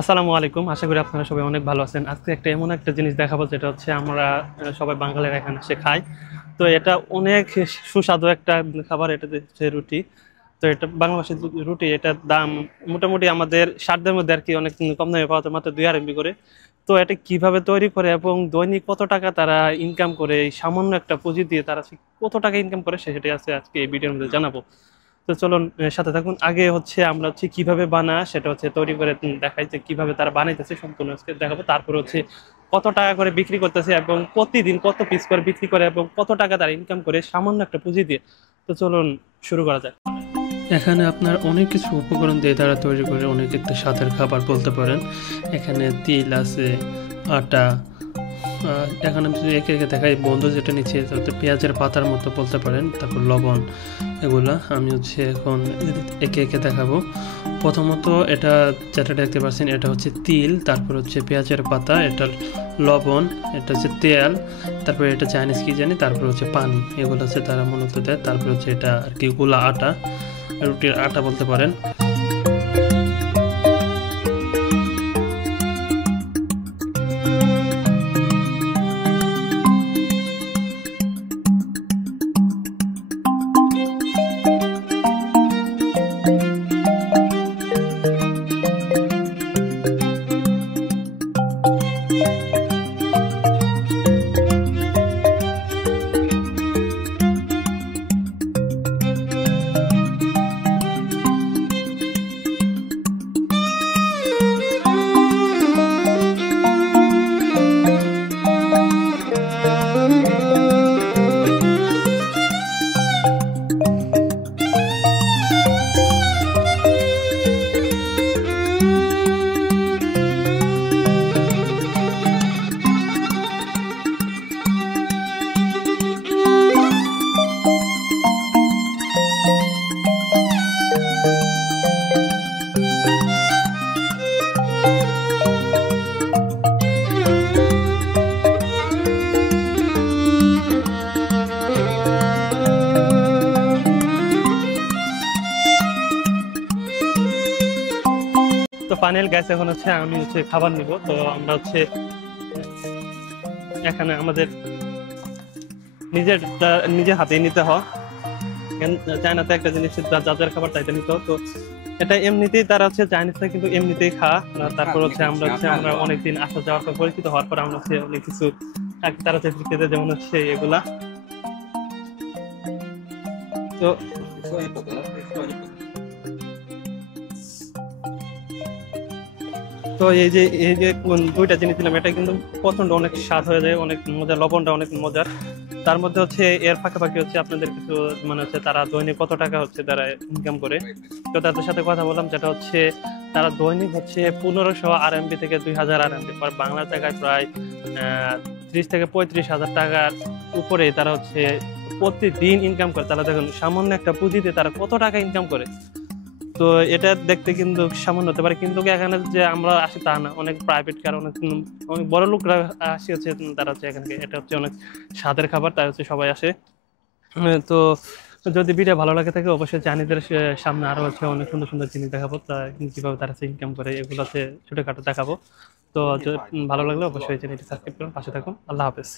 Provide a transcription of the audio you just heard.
আসসালামু আলাইকুম। আশা করি আপনারা সবাই অনেক ভালো আছেন। আজকে এমন একটা জিনিস দেখাবো যেটা হচ্ছে আমরা সবাই বাঙালিরা এখানে এসে খাই। তো এটা অনেক সুস্বাদু একটা খাবার। এটা হচ্ছে রুটি। তো এটা বাংলাদেশের রুটি, এটার দাম মোটামুটি আমাদের সাধ্যের মধ্যে আর কি, অনেক কম দামে পাওয়া যায়, মাত্র 2 RMB করে। তো এটা কিভাবে তৈরি করে এবং দৈনিক কত টাকা তারা ইনকাম করে, এই সামান্য একটা পুঁজি দিয়ে তারা ঠিক কত টাকা ইনকাম করে সেটাই আছে আজকে এই ভিডিওর মধ্যে জানাবো। তো চলুন সাথে থাকুন। আগে হচ্ছে আমরা হচ্ছে কিভাবে সেটা হচ্ছে তৈরি করে দেখাই যে কিভাবে তারা বানাইতেছে, সম্পূর্ণ আজকে দেখাবো। তারপর হচ্ছে কত টাকা করে বিক্রি করতেছে এবং প্রতিদিন কত পিস করে বিক্রি করে এবং কত টাকা তারা ইনকাম করে সামান্য একটা পুঁজি দিয়ে। তো চলুন শুরু করা যাক। এখানে আপনার অনেক কিছু উপকরণ দিয়ে তারা তৈরি করে অনেক একটা স্বাদের খাবার বলতে পারেন। এখানে তিল আছে, আটা, এখন আমি যদি একে একে দেখাই, বন্ধু যেটা নিচ্ছে তাতে পেঁয়াজের পাতার মতো বলতে পারেন, তারপর লবণ, এগুলা আমি হচ্ছে এখন একে একে দেখাবো। প্রথমত এটা যেটা দেখতে পাচ্ছেন এটা হচ্ছে তিল, তারপর হচ্ছে পেঁয়াজের পাতা, এটা লবণ, এটা হচ্ছে তেল, তারপর এটা চাইনিজ কি জানি, তারপর হচ্ছে পানি, এগুলো হচ্ছে তারা মূলত দেয়। তারপর হচ্ছে এটা আর কি গোলা আটা, রুটির আটা বলতে পারেন। তো ফাইনাল গ্যাস এখন হচ্ছে আমি হচ্ছে খাবার নিব। তো আমরা হচ্ছে এখানে আমাদের নিজের নিজে হাতে নিতে হয়। চায়নাতে একটা জিনিস যাদের খাবার চাইতে নিত, তো এটা এমনিতেই তারা হচ্ছে চাইনিজটা কিন্তু এমনিতেই খাওয়া। তারপর হচ্ছে আমরা অনেকদিন আসা যাওয়ার পর পরিচিত হওয়ার পর আমরা হচ্ছে অনেক কিছু তারা হচ্ছে বিক্রিতে, যেমন হচ্ছে এগুলা। তো তো এই যে দুইটা জিনিস দিলাম, এটা কিন্তু প্রচন্ড অনেক স্বাদ হয়ে যায়, অনেক মজা, লবণটা অনেক মজার। তার মধ্যে হচ্ছে এর ফাঁকাফাঁকি হচ্ছে আপনাদের কিছু মানে হচ্ছে তারা দৈনিক কত টাকা হচ্ছে তারা ইনকাম করে। তো তাদের সাথে কথা বললাম, যেটা হচ্ছে তারা দৈনিক হচ্ছে 1500 RMB থেকে 2000 RMB, বাংলা টাকায় প্রায় 30 থেকে 35 হাজার টাকার উপরে তারা হচ্ছে প্রতিদিন ইনকাম করে। তারা দেখুন সামান্য একটা পুঁজিতে তারা কত টাকা ইনকাম করে। তো এটা দেখতে কিন্তু সামান্য হতে পারে, কিন্তু এখানে যে আমরা আসি তা না, অনেক প্রাইভেট কার, অনেক অনেক বড় লোকরা আসি হচ্ছে, তারা হচ্ছে এখানে, এটা হচ্ছে অনেক স্বাদের খাবার, তাই হচ্ছে সবাই আসে। তো যদি ভিডিও ভালো লাগে থাকে অবশ্যই চাইনিজের সামনে আরো হচ্ছে অনেক সুন্দর সুন্দর জিনিস দেখাবো, তা কিভাবে তারা ইনকাম করে এগুলো হচ্ছে ছোটখাটো দেখাবো। তো ভালো লাগলে অবশ্যই চ্যানেলটি সাবস্ক্রাইব করুন, পাশে থাকুন। আল্লাহ হাফেজ।